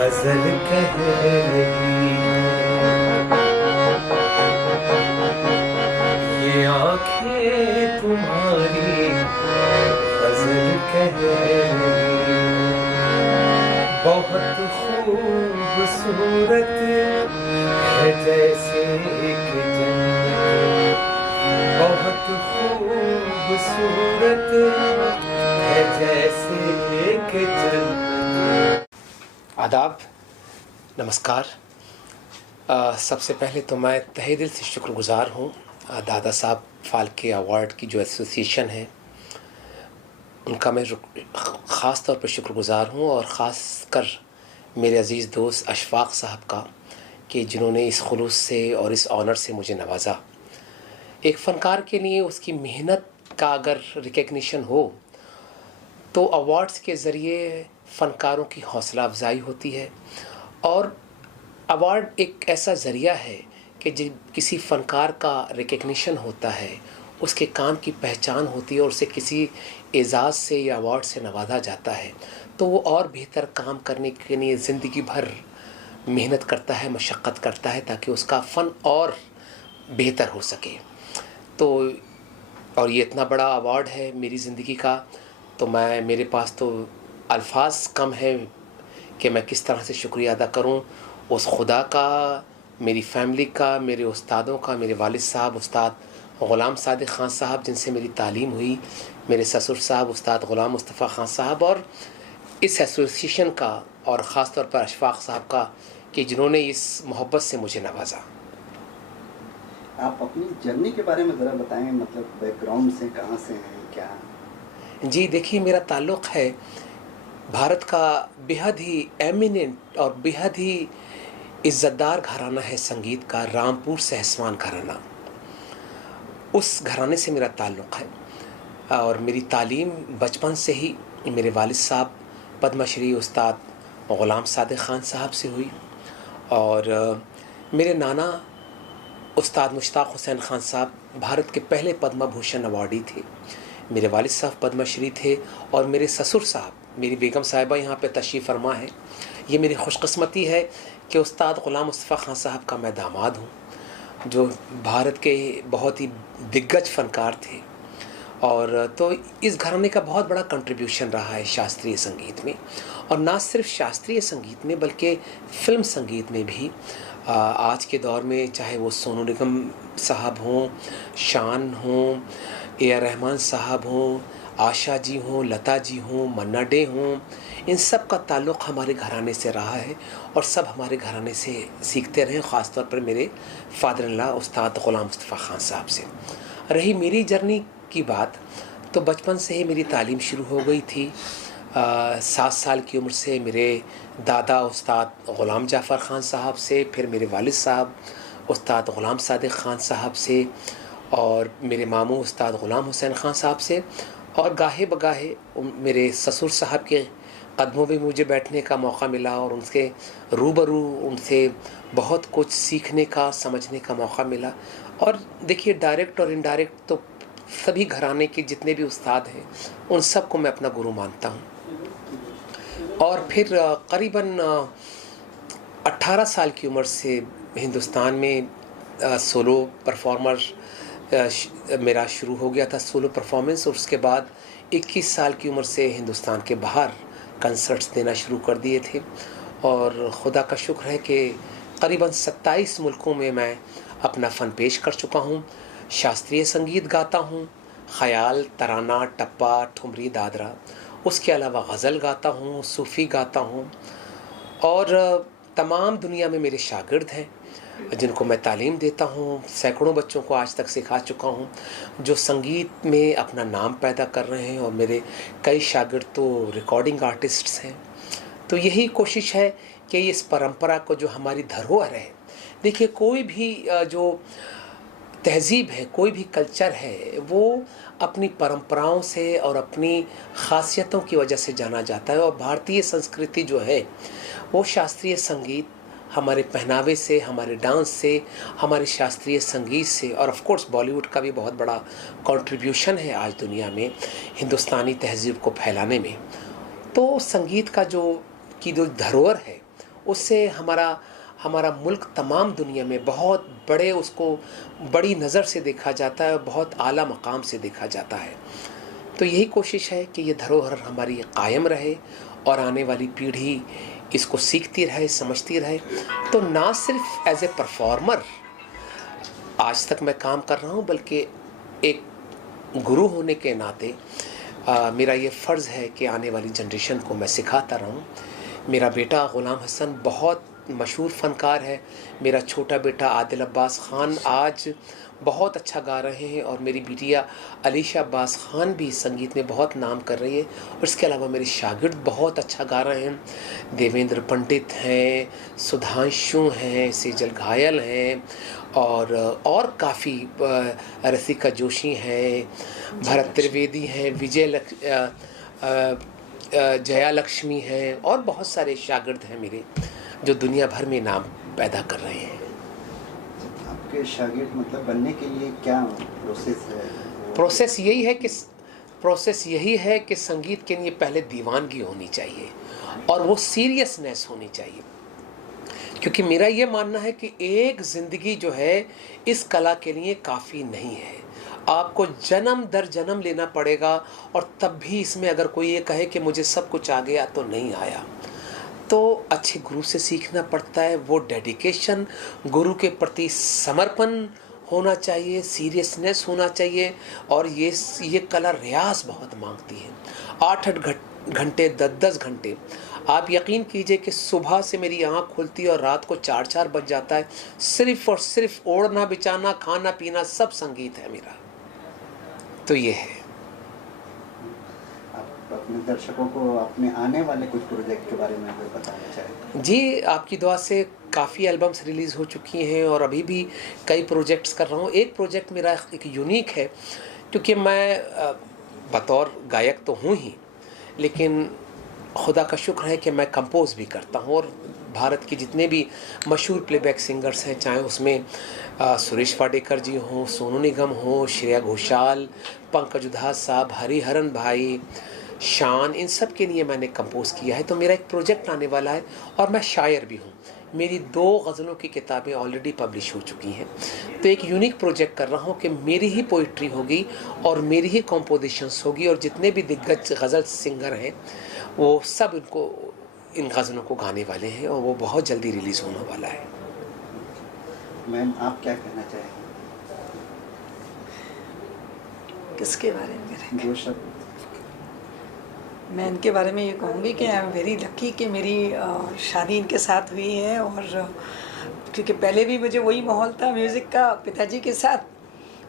गजल कह रही ये आंखें तुम्हारी गजल कह रही बहुत खूबसूरत है जैसे एक जन्नत बहुत खूबसूरत है जैसे एक जन्नत। आदाब, नमस्कार। सबसे पहले तो मैं तहे दिल से शुक्रगुज़ार हूँ दादा साहब फाल्के अवार्ड की जो एसोसिएशन है उनका मैं ख़ास तौर पर शुक्रगुज़ार हूँ, और ख़ास कर मेरे अज़ीज़ दोस्त अशफाक़ साहब का कि जिन्होंने इस खुलूस से और इस ऑनर से मुझे नवाजा। एक फ़नकार के लिए उसकी मेहनत का अगर रिकग्निशन हो तो अवार्ड्स के ज़रिए फ़नकारों की हौसला अफजाई होती है, और अवार्ड एक ऐसा ज़रिया है कि जब किसी फ़नकार का रिकग्निशन होता है, उसके काम की पहचान होती है और उसे किसी एज़ाज़ से या अवार्ड से नवाजा जाता है, तो वो और बेहतर काम करने के लिए ज़िंदगी भर मेहनत करता है, मशक्क़त करता है, ताकि उसका फ़न और बेहतर हो सके। तो और ये इतना बड़ा अवार्ड है मेरी ज़िंदगी का, तो मेरे पास तो अल्फाज कम है कि मैं किस तरह से शुक्रिया अदा करूं उस खुदा का, मेरी फैमिली का, मेरे उस्तादों का, मेरे वालिद साहब उस्ताद ग़ुलाम सादिक़ ख़ान साहब जिनसे मेरी तालीम हुई, मेरे ससुर साहब उस्ताद ग़ुलाम मुस्तफ़ा ख़ान साहब, और इस एसोसिएशन का, और ख़ास तौर पर अशफाक़ साहब का कि जिन्होंने इस मोहब्बत से मुझे नवाजा। आप अपनी जर्नी के बारे में ज़रा बताएं, मतलब बैकग्राउंड से कहाँ से हैं, क्या? जी देखिए, मेरा ताल्लुक़ है भारत का बेहद ही एमिनेंट और बेहद ही इज़्ज़तदार घराना है संगीत का, रामपुर सहसवान घराना। उस घराने से मेरा ताल्लुक़ है, और मेरी तालीम बचपन से ही मेरे वालिद साहब पद्मश्री उस्ताद ग़ुलाम सादिक़ ख़ान साहब से हुई, और मेरे नाना उस्ताद मुश्ताक़ हुसैन ख़ान साहब भारत के पहले पद्म भूषण अवार्डी थे। मेरे वालिद साहब पद्मश्री थे, और मेरे ससुर साहब, मेरी बेगम साहिबा यहाँ पे तशरीफ़ फरमा है। ये मेरी खुशकिस्मती है कि उस्ताद ग़ुलाम मुस्तफ़ा ख़ान साहब का मैं दामाद हूँ, जो भारत के बहुत ही दिग्गज फ़नकार थे। और तो इस घराने का बहुत बड़ा कंट्रीब्यूशन रहा है शास्त्रीय संगीत में, और ना सिर्फ शास्त्रीय संगीत में बल्कि फ़िल्म संगीत में भी। आज के दौर में चाहे वो सोनू निगम साहब हों, शान हों, ए.आर. रहमान साहब हों, आशा जी हों, लता जी हों, मन्ना डे हों, इन सब का ताल्लुक़ हमारे घराने से रहा है, और सब हमारे घराने से सीखते रहे, ख़ास तौर पर मेरे फ़ादर इन लॉ उस्ताद ग़ुलाम मुस्तफ़ा ख़ान साहब से। रही मेरी जर्नी की बात, तो बचपन से ही मेरी तालीम शुरू हो गई थी। 7 साल की उम्र से मेरे दादा उस्ताद ग़ुलाम जाफ़र ख़ान साहब से, फिर मेरे वालिद साहब उस्ताद ग़ुलाम सादिक़ ख़ान साहब से, और मेरे मामू उस्ताद ग़ुलाम हुसैन ख़ान साहब से, और गाहे बगाहे मेरे ससुर साहब के कदमों में मुझे बैठने का मौका मिला, और उनसे रूबरू उनसे बहुत कुछ सीखने का, समझने का मौका मिला। और देखिए, डायरेक्ट और इनडायरेक्ट तो सभी घराने के जितने भी उस्ताद हैं उन सब को मैं अपना गुरु मानता हूँ। और फिर करीबन 18 साल की उम्र से हिंदुस्तान में सोलो परफॉर्मर मेरा शुरू हो गया था, सोलो परफॉर्मेंस। और उसके बाद 21 साल की उम्र से हिंदुस्तान के बाहर कंसर्ट्स देना शुरू कर दिए थे, और ख़ुदा का शुक्र है कि करीबन 27 मुल्कों में मैं अपना फ़न पेश कर चुका हूँ। शास्त्रीय संगीत गाता हूँ, ख़याल, तराना, टप्पा, ठुमरी, दादरा, उसके अलावा गज़ल गाता हूँ, सूफ़ी गाता हूँ, और तमाम दुनिया में मेरे शागिर्द हैं जिनको मैं तालीम देता हूँ। सैकड़ों बच्चों को आज तक सिखा चुका हूँ जो संगीत में अपना नाम पैदा कर रहे हैं, और मेरे कई शागिर्द तो रिकॉर्डिंग आर्टिस्ट्स हैं। तो यही कोशिश है कि इस परंपरा को, जो हमारी धरोहर है, देखिए कोई भी जो तहज़ीब है, कोई भी कल्चर है, वो अपनी परंपराओं से और अपनी ख़ासियतों की वजह से जाना जाता है। और भारतीय संस्कृति जो है वो शास्त्रीय संगीत, हमारे पहनावे से, हमारे डांस से, हमारे शास्त्रीय संगीत से, और ऑफ कोर्स बॉलीवुड का भी बहुत बड़ा कंट्रीब्यूशन है आज दुनिया में हिंदुस्तानी तहज़ीब को फैलाने में। तो संगीत का जो धरोहर है उससे हमारा हमारा मुल्क तमाम दुनिया में बहुत बड़े उसको बड़ी नज़र से देखा जाता है, बहुत आला मकाम से देखा जाता है। तो यही कोशिश है कि ये धरोहर हमारी कायम रहे और आने वाली पीढ़ी इसको सीखती रहे, समझती रहे। तो ना सिर्फ एज ए परफॉर्मर आज तक मैं काम कर रहा हूँ, बल्कि एक गुरु होने के नाते मेरा ये फ़र्ज़ है कि आने वाली जनरेशन को मैं सिखाता रहूँ। मेरा बेटा ग़ुलाम हसन बहुत मशहूर फ़नकार है, मेरा छोटा बेटा आदिल अब्बास ख़ान आज बहुत अच्छा गा रहे हैं, और मेरी बिटिया अलीशा अब्बास ख़ान भी संगीत में बहुत नाम कर रही है। और इसके अलावा मेरे शागिर्द बहुत अच्छा गा रहे हैं, देवेंद्र पंडित हैं, सुधांशु हैं, सेजल घायल हैं, और काफ़ी रसिका जोशी हैं, भरत त्रिवेदी हैं, जया लक्ष्मी हैं, और बहुत सारे शागिर्द हैं मेरे जो दुनिया भर में नाम पैदा कर रहे हैं। आपके शागिर्द मतलब बनने के लिए क्या प्रोसेस है? प्रोसेस यही है कि संगीत के लिए पहले दीवानगी होनी चाहिए और वो सीरियसनेस होनी चाहिए, क्योंकि मेरा ये मानना है कि एक ज़िंदगी जो है इस कला के लिए काफ़ी नहीं है। आपको जन्म दर जन्म लेना पड़ेगा, और तब भी इसमें अगर कोई ये कहे कि मुझे सब कुछ आ गया, तो नहीं आया। तो अच्छे गुरु से सीखना पड़ता है, वो डेडिकेशन, गुरु के प्रति समर्पण होना चाहिए, सीरियसनेस होना चाहिए, और ये कला रियाज बहुत मांगती है। 8-8 घंटे 10-10 घंटे आप यकीन कीजिए कि सुबह से मेरी आँख खुलती है और रात को 4-4 बज जाता है, सिर्फ और सिर्फ ओढ़ना बिछाना खाना पीना सब संगीत है मेरा। तो ये है। आप अपने दर्शकों को अपने आने वाले कुछ प्रोजेक्ट के बारे में अगर बताना चाहें? जी, आपकी दुआ से काफ़ी एल्बम्स रिलीज़ हो चुकी हैं और अभी भी कई प्रोजेक्ट्स कर रहा हूँ। एक प्रोजेक्ट मेरा एक यूनिक है, क्योंकि मैं बतौर गायक तो हूँ ही, लेकिन खुदा का शुक्र है कि मैं कंपोज़ भी करता हूँ। और भारत के जितने भी मशहूर प्लेबैक सिंगर्स हैं, चाहे उसमें सुरेश वाडेकर जी हों, सोनू निगम हो, श्रेया घोषाल, पंकज उधास साहब, हरिहरन भाई, शान, इन सब के लिए मैंने कंपोज़ किया है। तो मेरा एक प्रोजेक्ट आने वाला है, और मैं शायर भी हूँ। मेरी 2 गज़लों की किताबें ऑलरेडी पब्लिश हो चुकी हैं। तो एक यूनिक प्रोजेक्ट कर रहा हूँ कि मेरी ही पोइट्री होगी और मेरी ही कॉम्पोजिशंस होगी, और जितने भी दिग्गज गज़ल सिंगर हैं वो सब इन गज़लों को गाने वाले हैं, और वो बहुत जल्दी रिलीज़ होने वाला है। मैम, आप क्या कहना चाहेंगे? किसके बारे में करेंगे? 2 शब्द। मैं इनके बारे में ये कहूँगी कि आई एम वेरी लकी कि मेरी शादी इनके साथ हुई है, और क्योंकि पहले भी मुझे वही माहौल था म्यूज़िक का पिताजी के साथ,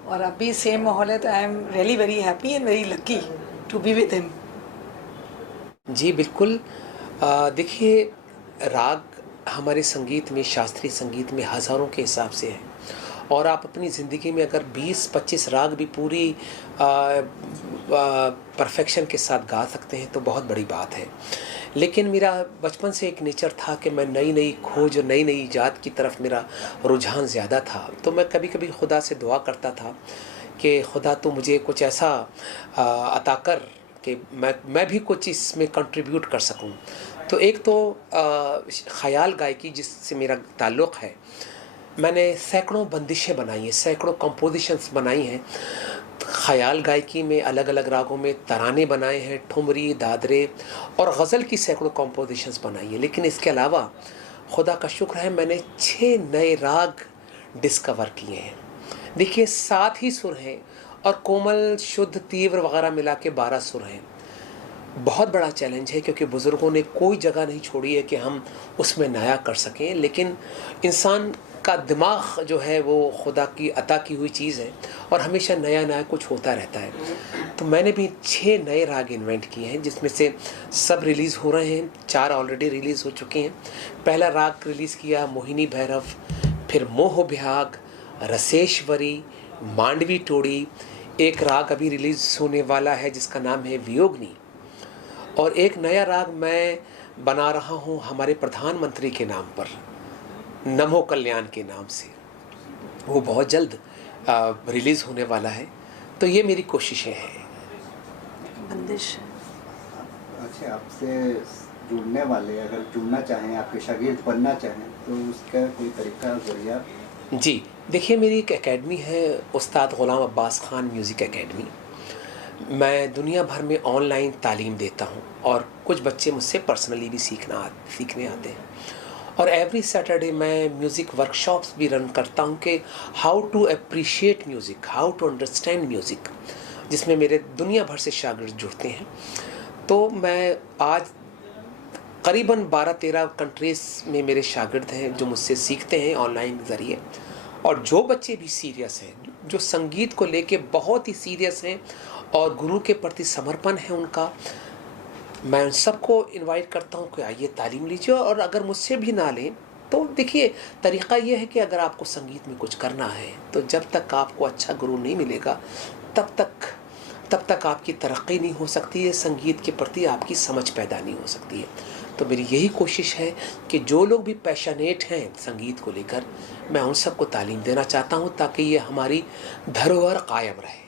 और अभी सेम माहौल है। तो I am really very happy and very lucky to be with him. जी बिल्कुल। देखिए, राग हमारे संगीत में, शास्त्रीय संगीत में हज़ारों के हिसाब से है, और आप अपनी ज़िंदगी में अगर 20-25 राग भी पूरी परफेक्शन के साथ गा सकते हैं तो बहुत बड़ी बात है। लेकिन मेरा बचपन से एक नेचर था कि मैं नई नई खोज और नई नई ईजाद की तरफ मेरा रुझान ज़्यादा था। तो मैं कभी कभी खुदा से दुआ करता था कि खुदा तो मुझे कुछ ऐसा अता कर कि मैं भी कुछ इसमें कंट्रीब्यूट कर सकूं। तो एक तो ख़याल गायकी जिससे मेरा ताल्लुक़ है, मैंने सैकड़ों बंदिशें बनाई हैं, सैकड़ों कंपोजिशंस बनाई हैं। ख़याल गायकी में अलग अलग रागों में तराने बनाए हैं, ठुमरी, दादरे और गज़ल की सैकड़ों कंपोजिशंस बनाई हैं। लेकिन इसके अलावा खुदा का शुक्र है मैंने 6 नए राग डिस्कवर किए हैं। देखिए, 7 ही सुर हैं और कोमल, शुद्ध, तीव्र वगैरह मिला के 12 सुर हैं। बहुत बड़ा चैलेंज है, क्योंकि बुज़ुर्गों ने कोई जगह नहीं छोड़ी है कि हम उसमें नया कर सकें। लेकिन इंसान का दिमाग जो है वो खुदा की अता की हुई चीज़ है, और हमेशा नया नया कुछ होता रहता है। तो मैंने भी 6 नए राग इन्वेंट किए हैं, जिसमें से सब रिलीज़ हो रहे हैं। 4 ऑलरेडी रिलीज़ हो चुके हैं। पहला राग रिलीज़ किया मोहिनी भैरव, फिर मोह बिहाग, रसेश्वरी, मांडवी टोड़ी। एक राग अभी रिलीज़ होने वाला है जिसका नाम है वियोगनी, और एक नया राग मैं बना रहा हूँ हमारे प्रधानमंत्री के नाम पर, नमो कल्याण के नाम से। वो बहुत जल्द रिलीज़ होने वाला है। तो ये मेरी कोशिशें हैं। बंदिश। अच्छा, आपसे जुड़ने वाले अगर जुड़ना चाहें, आपके शागिर्द बनना चाहें, तो उसका कोई तरीका ज़रिया? जी, देखिए मेरी एक एकेडमी है उस्ताद ग़ुलाम अब्बास ख़ान म्यूज़िक एकेडमी। मैं दुनिया भर में ऑनलाइन तालीम देता हूँ और कुछ बच्चे मुझसे पर्सनली भी सीखने आते हैं। और एवरी सैटरडे मैं म्यूज़िक वर्कशॉप्स भी रन करता हूँ कि how to appreciate music, how to understand music, जिसमें मेरे दुनिया भर से शागिर्द जुड़ते हैं। तो मैं आज करीबन 12-13 कंट्रीज़ में मेरे शागिर्द हैं जो मुझसे सीखते हैं ऑनलाइन के ज़रिए। और जो बच्चे भी सीरियस हैं, जो संगीत को लेके बहुत ही सीरियस हैं और गुरु के प्रति समर्पण है उनका, मैं उन सबको इनवाइट करता हूँ कि आइए तालीम लीजिए। और अगर मुझसे भी ना लें तो देखिए तरीक़ा ये है कि अगर आपको संगीत में कुछ करना है तो जब तक आपको अच्छा गुरु नहीं मिलेगा तब तक आपकी तरक्की नहीं हो सकती है, संगीत के प्रति आपकी समझ पैदा नहीं हो सकती है। तो मेरी यही कोशिश है कि जो लोग भी पैशनेट हैं संगीत को लेकर, मैं उन सबको तालीम देना चाहता हूँ ताकि ये हमारी धरोहर कायम रहे।